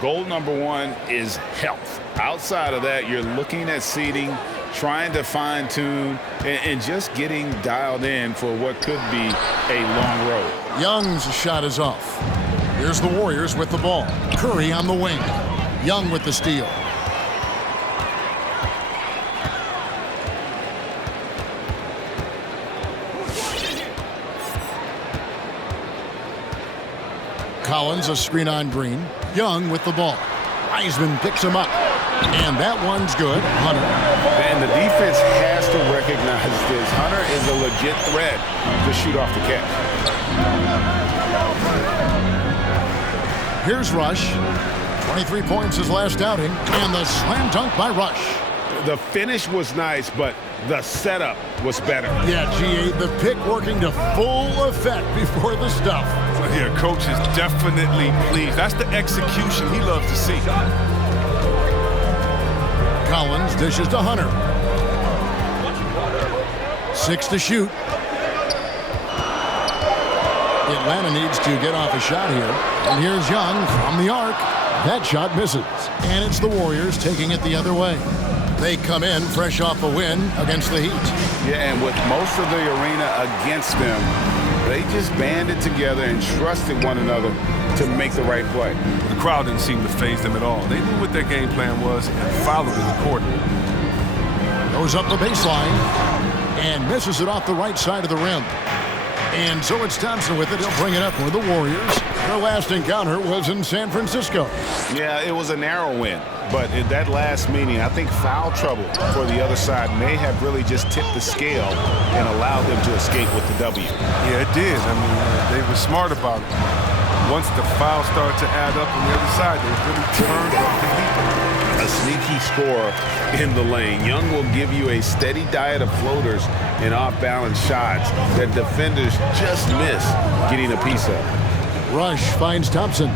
Goal number one is health. Outside of that, you're looking at seeding, trying to fine-tune, and just getting dialed in for what could be a long road. Young's shot is off. Here's the Warriors with the ball. Curry on the wing. Young with the steal. Collins, a screen on Green. Young with the ball. Wiseman picks him up. And that one's good. Hunter. And the defense has to recognize this. Hunter is a legit threat to shoot off the catch. Here's Rush. 23 points his last outing. And the slam dunk by Rush. The finish was nice, but the setup was better. Yeah, G.A., the pick working to full effect before the stuff. Yeah, coach is definitely pleased. That's the execution he loves to see. Collins dishes to Hunter. 6 to shoot. Atlanta needs to get off a shot here. And here's Young from the arc. That shot misses. And it's the Warriors taking it the other way. They come in fresh off a win against the Heat. Yeah, and with most of the arena against them, they just banded together and trusted one another to make the right play. The crowd didn't seem to faze them at all. They knew what their game plan was and followed it accordingly. Goes up the baseline and misses it off the right side of the rim. And so it's Thompson with it. He'll bring it up for the Warriors. Their last encounter was in San Francisco. Yeah, it was a narrow win. But in that last meeting, I think foul trouble for the other side may have really just tipped the scale and allowed them to escape with the W. Yeah, it did. I mean, they were smart about it. Once the fouls started to add up on the other side, they really turned up the heat. A sneaky score in the lane. Young will give you a steady diet of floaters and off-balance shots that defenders just miss getting a piece of. Rush finds Thompson.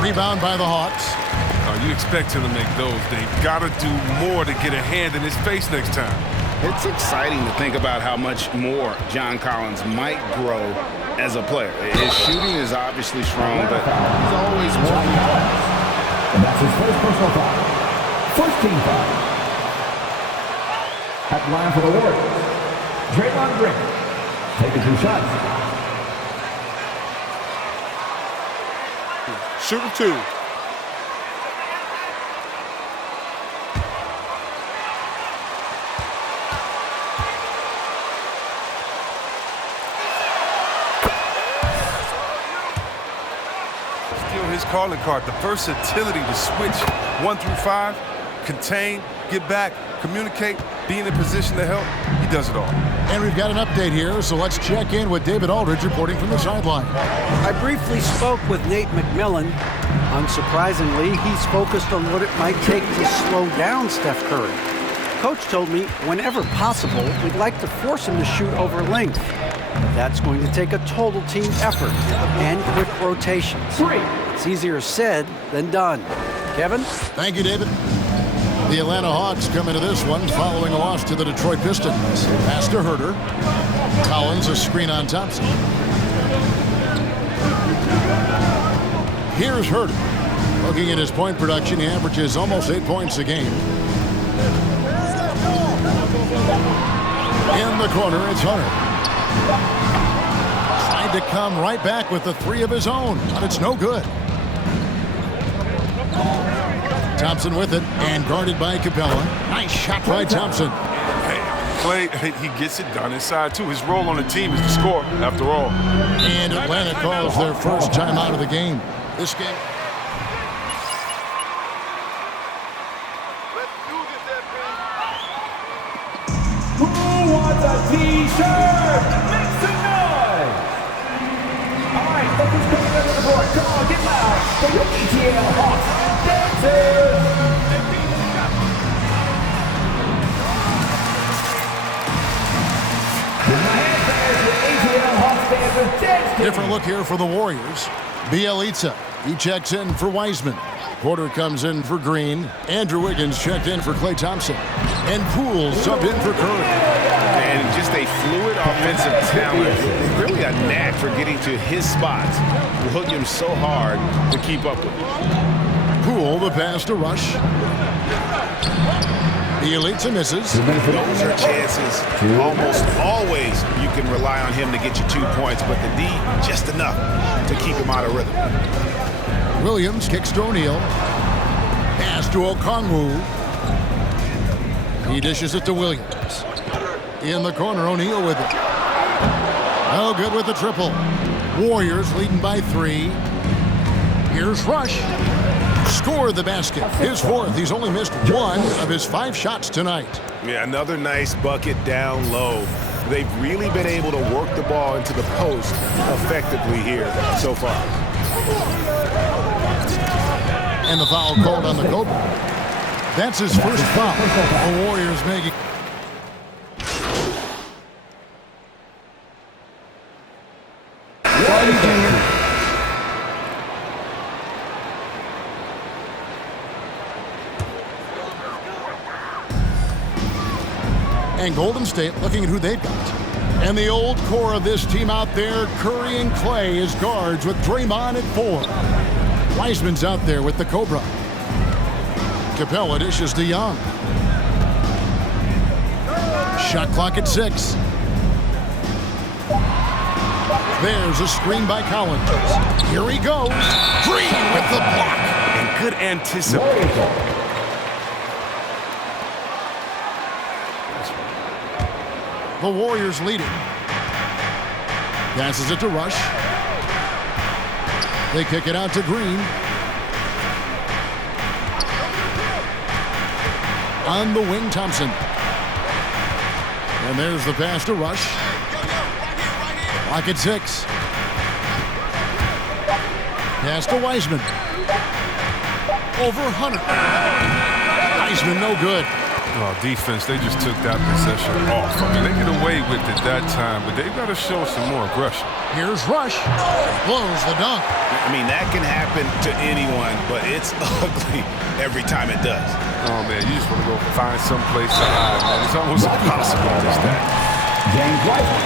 Rebound by the Hawks. You expect him to make those. They've got to do more to get a hand in his face next time. It's exciting to think about how much more John Collins might grow as a player. His shooting is obviously strong, but he's always working. And that's his first personal foul. First team foul. At the line for the Warriors, Draymond Green. Taking 2 shots. Shooting 2. His calling card, the versatility to switch 1 through 5, contain, get back, communicate, be in a position to help. He does it all. And we've got an update here, so let's check in with David Aldridge reporting from the sideline. I briefly spoke with Nate McMillan. Unsurprisingly, he's focused on what it might take to slow down Steph Curry. Coach told me whenever possible, we'd like to force him to shoot over length. That's going to take a total team effort and quick rotations. It's easier said than done. Kevin? Thank you, David. The Atlanta Hawks come into this one following a loss to the Detroit Pistons. Pass to Herter. Collins, a screen on Thompson. Here's Herter. Looking at his point production, he averages almost 8 points a game. In the corner, it's Hunter. Tried to come right back with the 3 of his own, but it's no good. Thompson with it, and guarded by Capella. Nice shot by Thompson. Hey, Clay, he gets it done inside, too. His role on the team is to score, after all. And Atlanta calls their first timeout of the game. This game. Who wants a T-shirt? Make some noise! All right, look who's coming over the board. Come on, get loud for your ATL Hawks dancers! Different look here for the Warriors. Bielitsa, he checks in for Wiseman. Porter comes in for Green. Andrew Wiggins checked in for Klay Thompson. And Poole subbed in for Curry. And just a fluid offensive talent. They really really a knack for getting to his spots. Williams so hard to keep up with. Poole, the pass to Rush. He elites and misses. Those are chances. Almost always you can rely on him to get you 2 points, but the D just enough to keep him out of rhythm. Williams kicks to O'Neal. Pass to Okongwu. He dishes it to Williams. In the corner, O'Neal with it. No good with the triple. Warriors leading by 3. Here's Rush. Scored the basket. His 4th. He's only missed 1 of his 5 shots tonight. Yeah, another nice bucket down low. They've really been able to work the ball into the post effectively here so far. And the foul called on the Cobra. That's his first foul. The Warriors making. And Golden State looking at who they've got. And the old core of this team out there, Curry and Clay as guards with Draymond at 4. Wiseman's out there with the Cobra. Capella dishes to Young. Shot clock at 6. There's a screen by Collins. Here he goes. Green with the block. And good anticipation. The Warriors lead it. Passes it to Rush. They kick it out to Green. On the wing, Thompson. And there's the pass to Rush. Clock at 6. Pass to Wiseman. Over Hunter. Wiseman no good. Oh, defense, they just took that possession off. I mean, they get away with it that time, but they've got to show some more aggression. Here's Rush. Blows the dunk. I mean, that can happen to anyone, but it's ugly every time it does. Oh, man, you just want to go find some place to hide, man. It's almost impossible to miss that. James Wiseman.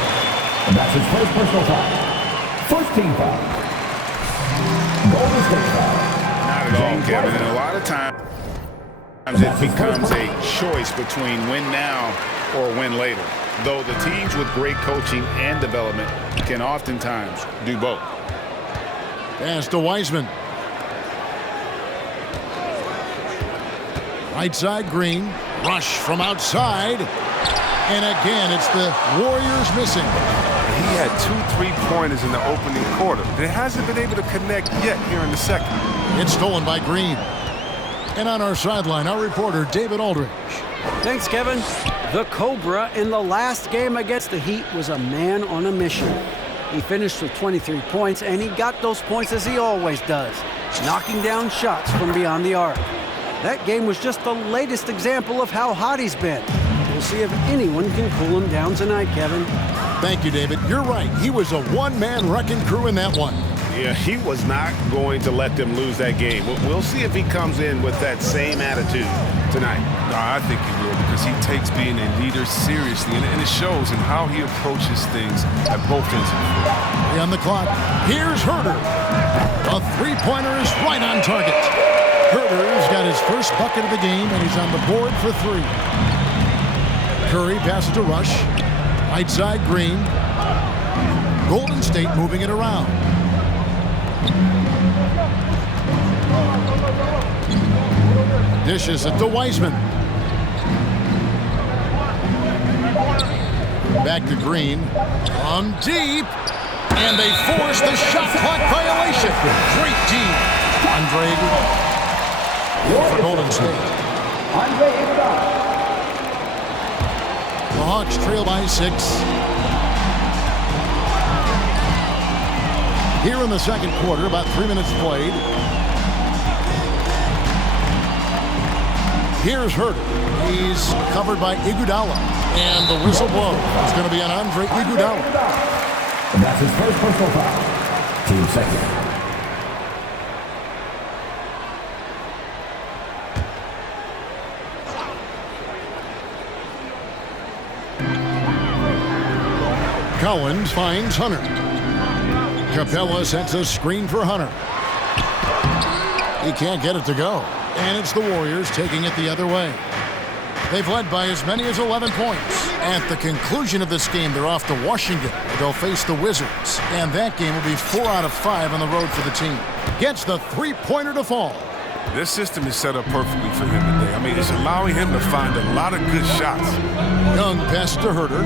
That's his first personal foul. First team foul. Golden State foul. Not at all, Kevin. And a lot of times it becomes a choice between win now or win later. Though the teams with great coaching and development can oftentimes do both. Pass to Wiseman. Right side, Green. Rush from outside. And again, it's the Warriors missing. He had 2 3-pointers in the opening quarter. He hasn't been able to connect yet here in the second. It's stolen by Green. And on our sideline, our reporter, David Aldridge. Thanks, Kevin. The Cobra in the last game against the Heat was a man on a mission. He finished with 23 points, and he got those points as he always does, knocking down shots from beyond the arc. That game was just the latest example of how hot he's been. We'll see if anyone can cool him down tonight, Kevin. Thank you, David. You're right. He was a one-man wrecking crew in that one. Yeah, he was not going to let them lose that game. We'll see if he comes in with that same attitude tonight. No, I think he will, because he takes being a leader seriously, and it shows in how he approaches things at both ends of the floor. On the clock, here's Herter. A three-pointer is right on target. Herter's got his first bucket of the game, and he's on the board for 3. Curry passes to Rush. Right side, Green. Golden State moving it around. Dishes it to Wiseman. Back to Green. From deep. And they force the shot clock violation. Great team. Andre Iguodala for Golden State. Andre Iguodala. The Hawks trail by 6. Here in the second quarter, about 3 minutes played. Here's Herter. He's covered by Iguodala. And the whistle blows. It's going to be on Andre Iguodala. And that's his first personal foul. Team second. Collins finds Hunter. Capella sets a screen for Hunter. He can't get it to go. And it's the Warriors taking it the other way. They've led by as many as 11 points. At the conclusion of this game, they're off to Washington. They'll face the Wizards. And that game will be 4 out of 5 on the road for the team. Gets the three-pointer to fall. This system is set up perfectly for him today. I mean, it's allowing him to find a lot of good shots. Young pass to Herter.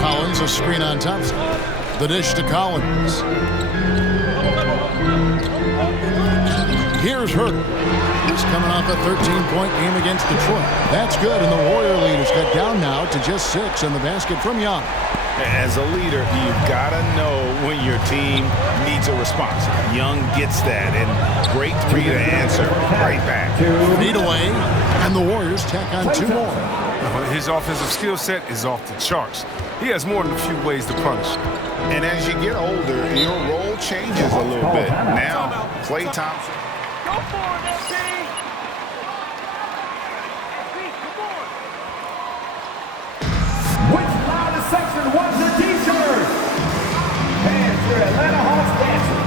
Collins a screen on Thompson. The dish to Collins. Here's Herter. He's coming off a 13-point game against Detroit. That's good, and the Warrior lead is cut down now to just 6 in the basket from Young. As a leader, you've got to know when your team needs a response. Young gets that, and great three to answer right back. Feet away, and the Warriors tack on 2 more. His offensive skill set is off the charts. He has more than a few ways to punish. And as you get older, your role changes a little bit. Now, Klay Thompson. Go for it, LT! Which line of section wants the t-shirt? Hands for Atlanta Hawks dancing.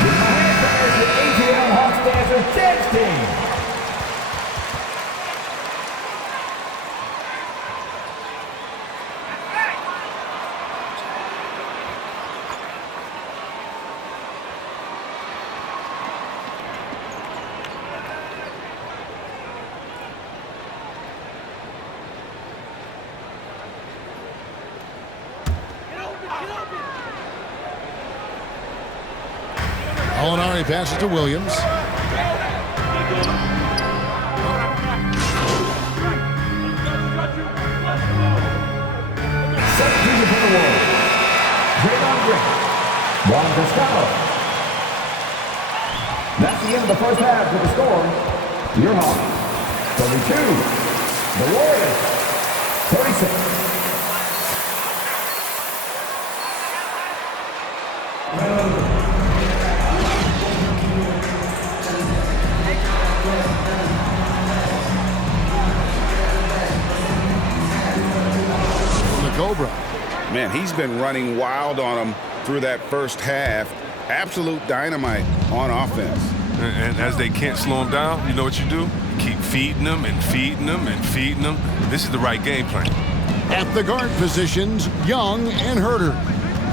With my hand fires the ATL Hawks dancer dance team. Molinari passes to Williams. Substitution for the Warriors. Draymond Green. Juan Toscano. That's the end of the first half with the score. Your Hawks 32. The Warriors 36. Man, he's been running wild on him through that first half. Absolute dynamite on offense. And as they can't slow him down, you know what you do? Keep feeding them and feeding them and feeding them. This is the right game plan. At the guard positions, Young and Herter.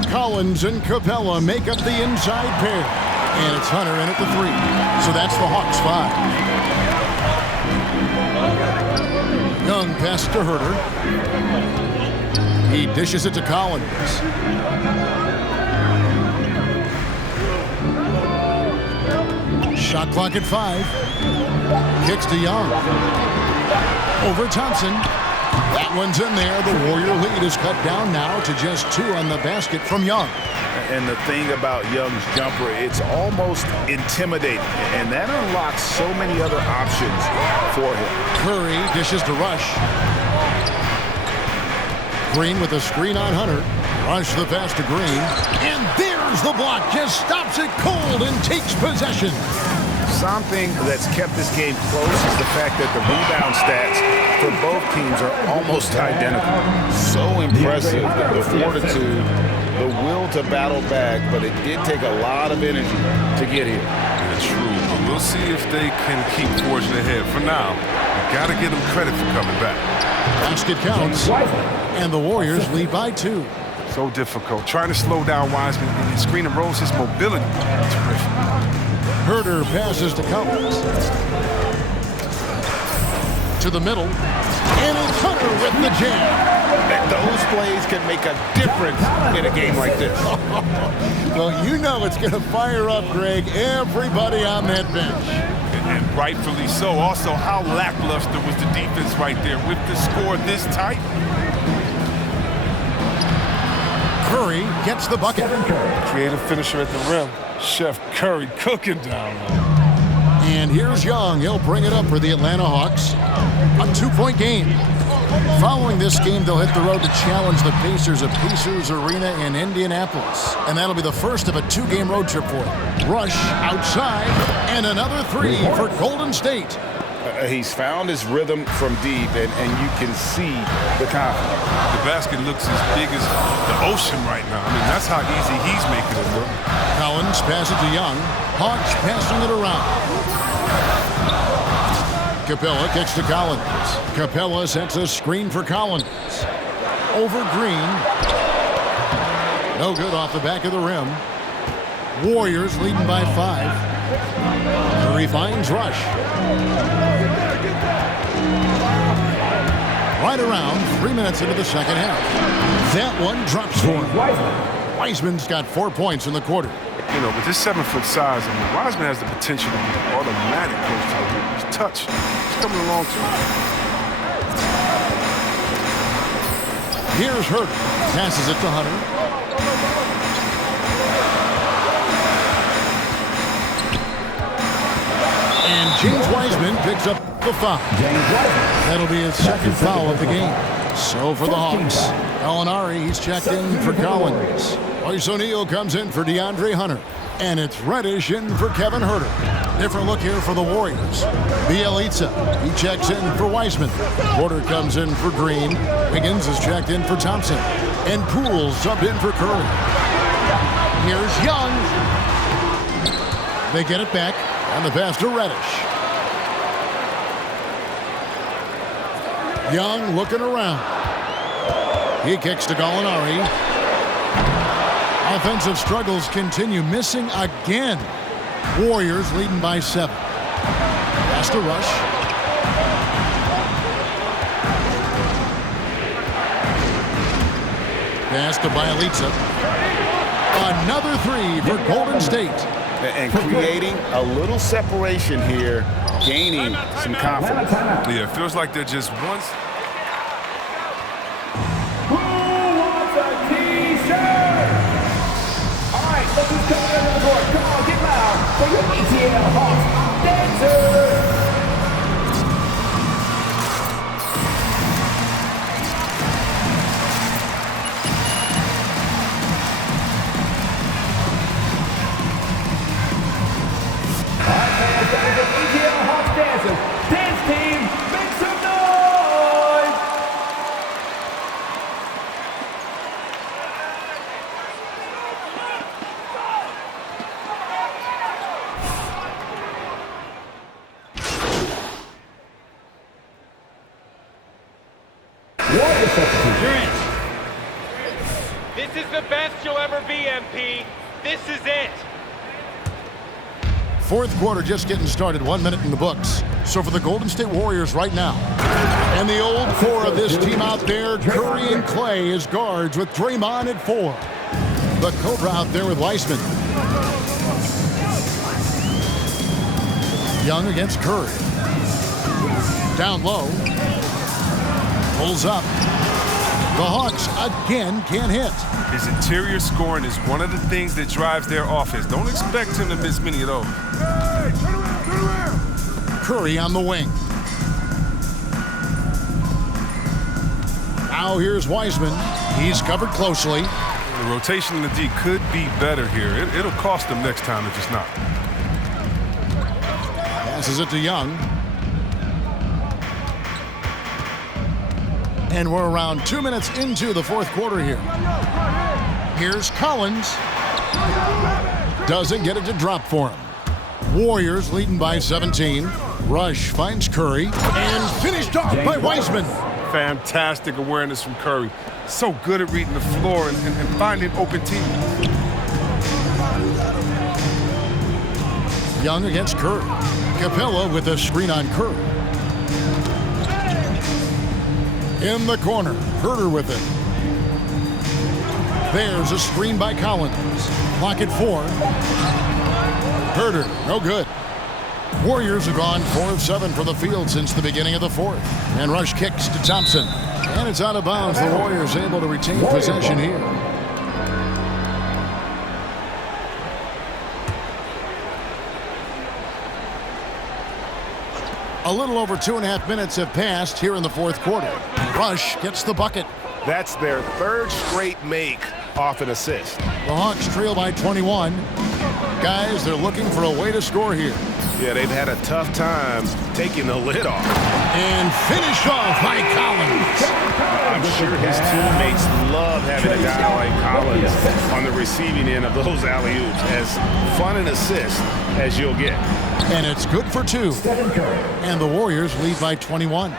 Collins and Capella make up the inside pair. And it's Hunter in at the 3. So that's the Hawks 5. Young pass to Herter. He dishes it to Collins. Shot clock at 5. Kicks to Young. Over Thompson. That one's in there. The Warrior lead is cut down now to just 2 on the basket from Young. And the thing about Young's jumper, it's almost intimidating. And that unlocks so many other options for him. Curry dishes to Rush. Green with a screen on Hunter. Rush the pass to Green. And there's the block. Just stops it cold and takes possession. Something that's kept this game close is the fact that the rebound stats for both teams are almost identical. So impressive, the fortitude, the will to battle back, but it did take a lot of energy to get here. That's true, but we'll see if they can keep forging ahead. For now, you got to give them credit for coming back. Basket counts, and the Warriors lead by 2. So difficult. Trying to slow down Wiseman and screen and rolls his mobility. Terrific. Herter passes to Collins. To the middle. And it's Hunter with the jam. And those plays can make a difference in a game like this. Well, you know it's going to fire up, Greg, everybody on that bench. And rightfully so. Also, how lackluster was the defense right there with the score this tight? Curry gets the bucket. Creative finisher at the rim. Chef Curry cooking down low. And here's Young. He'll bring it up for the Atlanta Hawks. A 2-point game. Following this game, they'll hit the road to challenge the Pacers at Pacers Arena in Indianapolis. And that'll be the first of a 2-game road trip for them. Rush outside, and another 3 for Golden State. He's found his rhythm from deep, and you can see the confidence. The basket looks as big as the ocean right now. I mean, that's how easy he's making it look. Collins passes to Young. Hawks passing it around. Capella kicks to Collins. Capella sets a screen for Collins. Over Green. No good off the back of the rim. Warriors leading by 5. Curry finds Rush. Right around 3 minutes into the second half. That one drops for him. Wiseman's got 4 points in the quarter. You know, with his 7-foot size, I mean, Wiseman has the potential to be automatic close to the rim. His touch is coming along too. Here's Hurt. Passes it to Hunter. And James Wiseman picks up the foul. That'll be his second foul of the game. So for the Hawks, Gallinari, he's checked in for Collins. Royce O'Neal comes in for DeAndre Hunter. And it's Reddish in for Kevin Huerter. Different look here for the Warriors. Bielitsa, he checks in for Wiseman. Porter comes in for Green. Wiggins is checked in for Thompson. And Poole subbed in for Curry. Here's Young. They get it back. And the pass to Reddish. Young looking around. He kicks to Gallinari. Offensive struggles continue, missing again. Warriors leading by 7. Pass to Rush. Pass to Bielitsa. Another 3 for Golden State. And creating a little separation here, gaining some confidence. Yeah, it feels like they're just once. Who wants a T-shirt? All right, look who's coming into the court. Come on, get loud for your ATL Hawks dancers. Dance team, make some noise! You're in. This is the best you'll ever be, MP. This is it. Fourth quarter just getting started, 1 minute in the books. So for the Golden State Warriors right now. And the old core of this team out there, Curry and Clay as guards with Draymond at 4. The Cobra out there with Weissman. Young against Curry. Down low. Pulls up. The Hawks again can't hit. His interior scoring is one of the things that drives their offense. Don't expect him to miss many of those. Hey, turn around. Curry on the wing. Now here's Wiseman. He's covered closely. The rotation in the D could be better here. It'll cost them next time if it's not. Passes it to Young. And we're around 2 minutes into the fourth quarter here. Here's Collins. Doesn't get it to drop for him. Warriors leading by 17. Rush finds Curry. And finished off by Wiseman. Fantastic awareness from Curry. So good at reading the floor and finding open team. Young against Curry. Capella with a screen on Curry. In the corner, Huerter with it. There's a screen by Collins. Clock at 4. Huerter, no good. Warriors have gone 4 of 7 for the field since the beginning of the fourth. And Rush kicks to Thompson. And it's out of bounds. The Warriors able to retain possession here. A little over 2.5 minutes have passed here in the fourth quarter. Rush gets the bucket. That's their third straight make off an assist. The Hawks trail by 21. Guys, they're looking for a way to score here. Yeah, they've had a tough time taking the lid off. And finished off by Collins. I'm sure his teammates love having a guy like Collins on the receiving end of those alley-oops. As fun an assist as you'll get. And it's good for 2. And the Warriors lead by 21.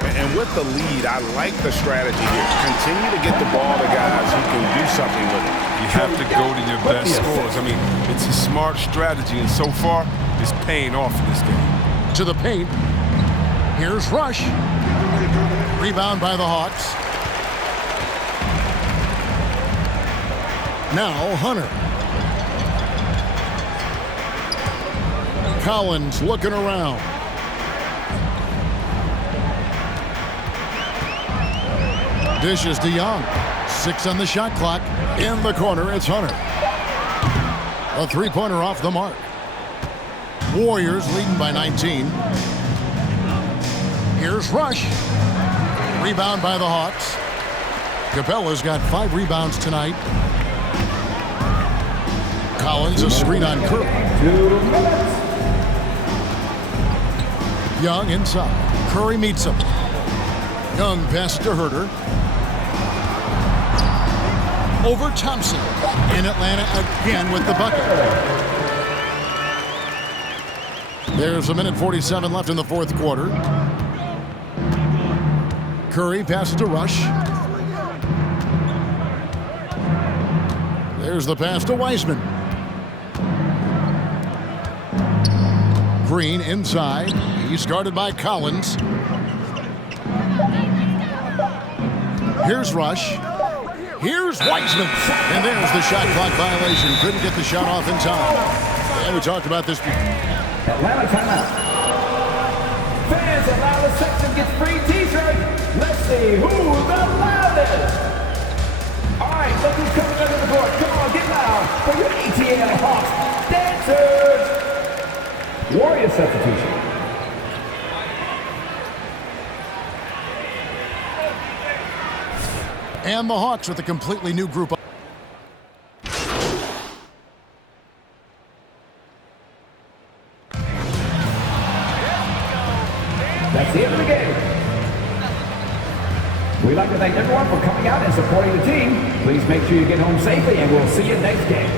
And with the lead, I like the strategy here. Continue to get the ball to guys who can do something with it. You have to go to your best scores. I mean, it's a smart strategy, and so far, it's paying off in this game. To the paint. Here's Rush. Rebound by the Hawks. Now Hunter. Collins looking around. Dishes to Young. 6 on the shot clock. In the corner, it's Hunter. A three-pointer off the mark. Warriors leading by 19. Here's Rush. Rebound by the Hawks. Capella's got 5 rebounds tonight. Collins a screen on Curry. 2 minutes. Young inside. Curry meets him. Young pass to Herter. Over Thompson. And Atlanta again with the bucket. There's 1:47 left in the fourth quarter. Curry passes to Rush. There's the pass to Wiseman. Green inside. He's guarded by Collins. Here's Rush. Here's Wiseman. And there's the shot clock violation. Couldn't get the shot off in time. And we talked about this. Atlanta timeout. Fans, allow the section gets free t-shirt. Let's see who's the loudest. All right, look who's coming under the board. Come on, get loud for your ATL Hawks dancers. Warrior substitution. And the Hawks with a completely new group. That's the end of the game. We'd like to thank everyone for coming out and supporting the team. Please make sure you get home safely, and we'll see you next game.